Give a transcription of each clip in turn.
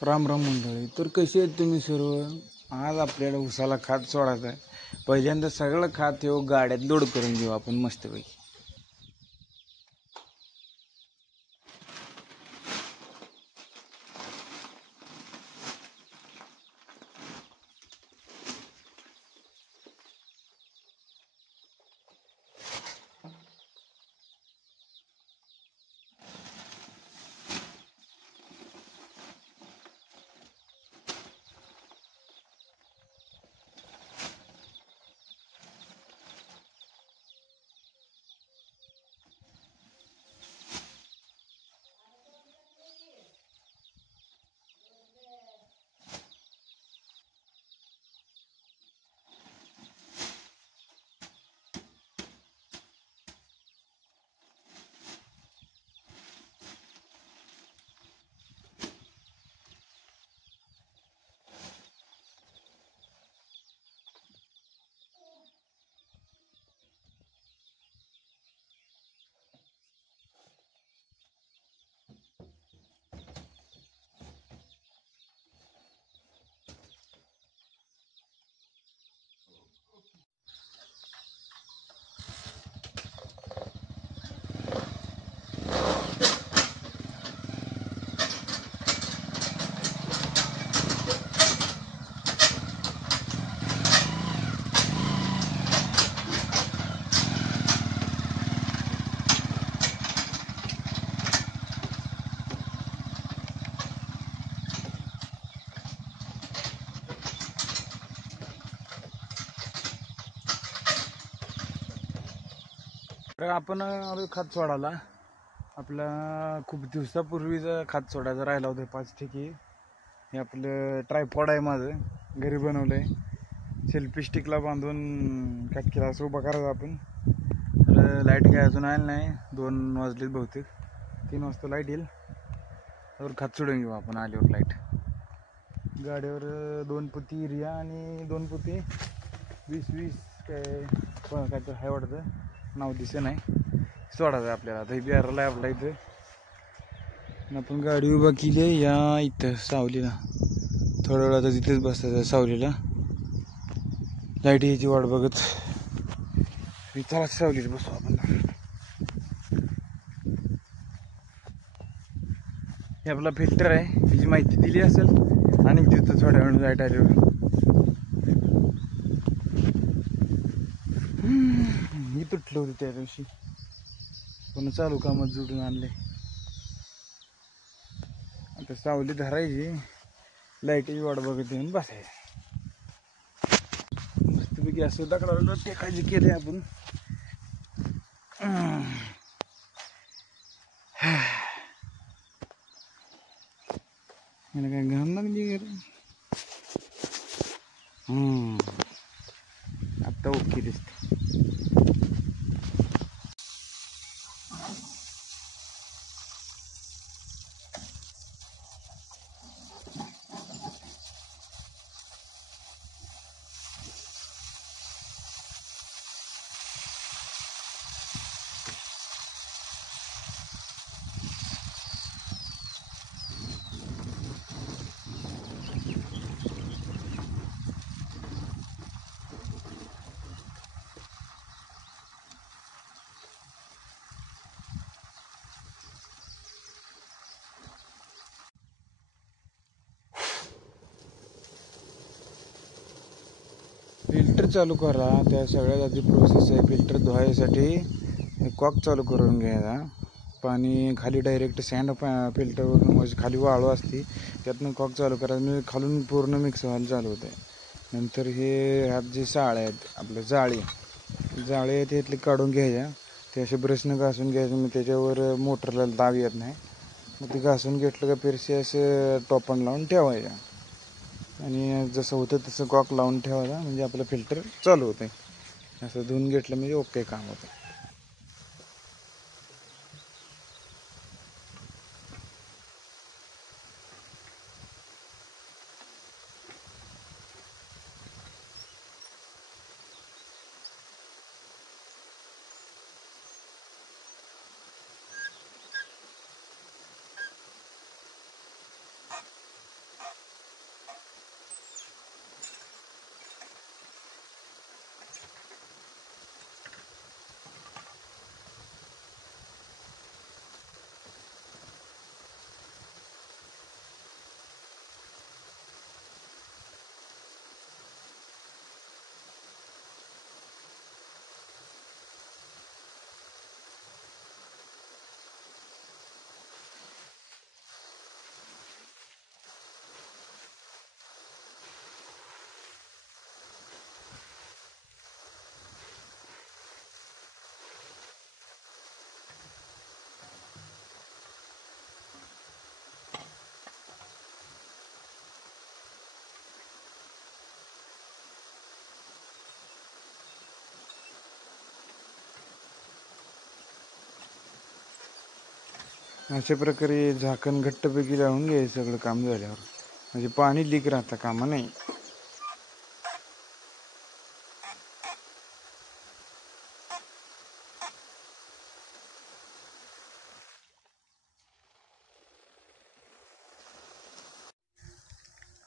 राम राम मंडळी. तर कसे आहेत तुम्ही सर्व? आज आपल्याला उसाला खात सोडायचा आहे. पहिल्यांदा सगळं खात येऊ गाड्यात लोड करून घेऊ आपण मस्तपैकी. तर आपण आलो खात सोडायला. आपला खूप दिवसापूर्वीचा खात सोडायचा राहिला होता 5 ठिकी. हे आपलं ट्रायपॉड आहे माझं, घरी बनवलं आहे. सेल्फी स्टिकला बांधून काटकीला असं उभा करायचा आपण. तर लाईट काय अजून आली नाही, 2 वाजलेत बहुतेक. 3 वाजता लाईट येईल, तर खात सोडून घेऊ आपण आल्यावर लाईट. गाडीवर 2 पोती युरिया आणि 2 पोती 20-20 काय तर हाय वाटतं, नाव दिसे नाही. सोडायचं आपल्याला. आता बिहारला आहे आपल्या इथं. आपण गाडी उभा केली आहे या इथं सावलीला. थोड्या वेळा तर तिथेच बसायचं सावलीला, लाईट यायची वाट बघत. चला सावलीत बसू आपण. हे आपला फिल्टर आहे, त्याची माहिती दिली असेल आणि तिथं थोड्या वेळ लाईट आल्यावर. मी तुटलं होतं त्या दिवशी, पण चालू कामात जोडून आणले. आता सावली धरायची, लाईटची वाट बघत येऊन बसायची. मस्तपैकी असं दगडाला टेकायची केले आपण. काय घाम लागली. आता ओके दिसते. फिल्टर चालू करा. त्या सगळ्यात आधी प्रोसेस आहे फिल्टर धुवायसाठी. कॉक चालू करून घ्यायचा. पाणी खाली डायरेक्ट सँड फिल्टरवरून म्हणजे खाली वाळू असते, त्यातनं कॉक चालू करायचं. म्हणजे खालून पूर्ण मिक्स व्हायला चालू होतं आहे. नंतर हे ह्यात जे साळे आहेत आपलं जाळे आहेत, त्यातले काढून घ्यायच्या. ते असे ब्रशनं घासून घ्यायचं. मग त्याच्यावर मोटरला दाब येत नाही. मग ते घासून घेतलं का फिरसे असं टोपण लावून ठेवायचं. आणि जसं होतं तसं कॉक लावून ठेवायचा, म्हणजे आपलं फिल्टर चालू होतं आहे. असं धुवून घेतलं म्हणजे ओके काम होतं. अशा प्रकारे झाकण घट्टपैकी लावून घ्यायचं सगळं काम झाल्यावर, म्हणजे पाणी लीक राहता कामा नाही.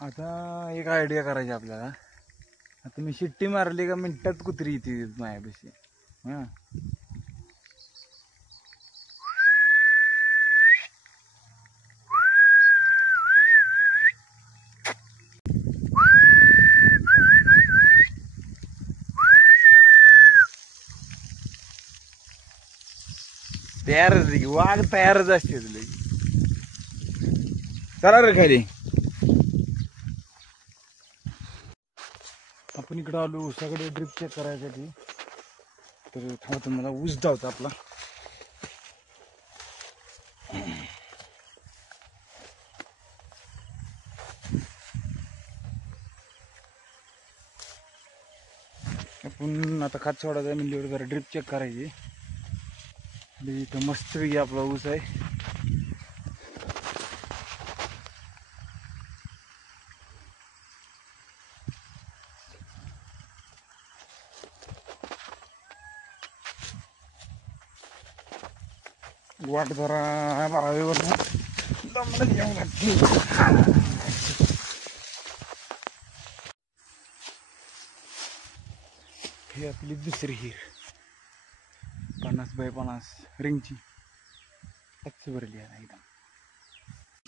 आता एक आयडिया करायची आपल्याला. आता मी शिट्टी मारली का मिनिटात कुत्री येते माझ्यापाशी. हां, तयारच आहे की, वाघ तयारच असते तुला. चला रे खाली. आपण इकडं आलो ऊसाकडे ड्रिप चेक करायसाठी. तर थांबतो, मला ऊस धावता आपला. आपण आता खात सोडायचा म्हणजे जरा ड्रिप चेक करायची. इथं मस्तपैकी आपला ऊस आहे. वाट जरा बारावीवर दमलं येऊ लागते. ही आपली दुसरी हिर 50x50 रिंगची टच भरली आहे एकदम.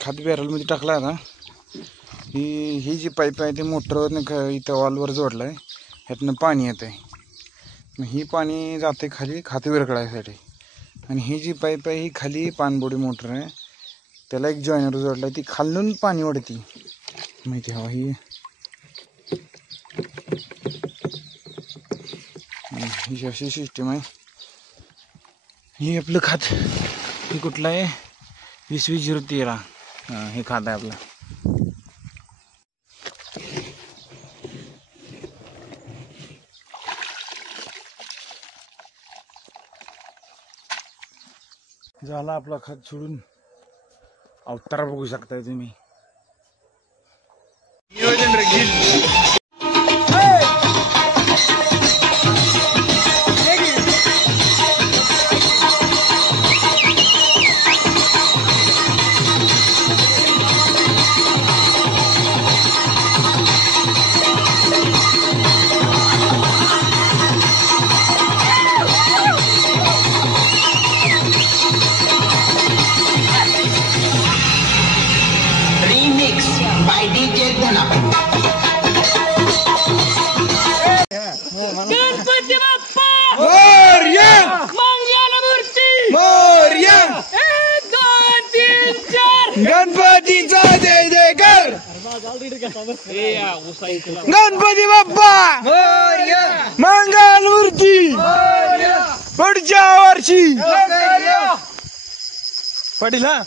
खात बॅरलमध्ये टाकला ना. ही जी पाईप आहे ते मोटरवरनं इथं वॉलवर जोडलं आहे. ह्यातनं पाणी येतं आहे. मग ही पाणी जाते खाली खात विरघळायसाठी. आणि ही जी पाईप आहे ही खाली पाणबोडी मोटर आहे, त्याला एक जॉईनर जोडला आहे, ती खालून पाणी ओढती. माहिती हवा ही अशी सिस्टीम आहे. हे आपलं खात हे कुठलं आहे, 2020-013. हे खात आहे आपलं. झाला आपला खत सोडून. अवतार बघू शकताय तुम्ही. नियोजन रगील. गणपती बाप्पा मोरया, मंगलमूर्ती मोरया, 1 2 3 4. गणपतीचा जय जयकार. गणपती बाप्पा मोरया, मंगलमूर्ती पुढच्या वर्षी. पडील हा.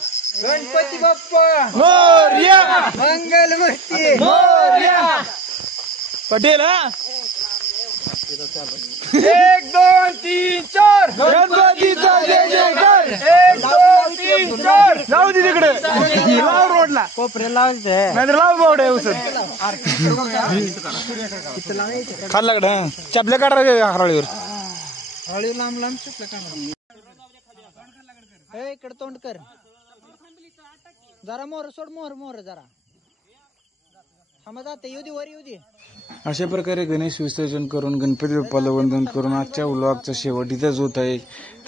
गणपती बाप्पा मोरया, मंगलमूर्ती मोरया. पटेल हा. 1 2 3 4 गणपतीचा जय जयकार. 1 2 3 4. जाऊ दे तिकडे, लाव रोडला कोपरे लावायचे नाहीतर लाव बावड्या उसत खाल्लाकडे. चपल्या काढा हराळीवर. हळू लांब लांब चपला काढा. इकडे तोंड कर जरा. मोर सोड, मोर मोर जरा थांबा. जाते येऊ दे, वर येऊ दे. अशा प्रकारे गणेश विसर्जन करून गणपती बाप्पाला वंदन करून आजच्या व्लॉगचा शेवट इथंच होत आहे.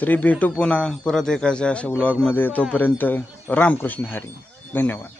तरी भेटू पुन्हा परत एकाच्या अशा व्लॉगमध्ये. तोपर्यंत रामकृष्ण हरी. धन्यवाद.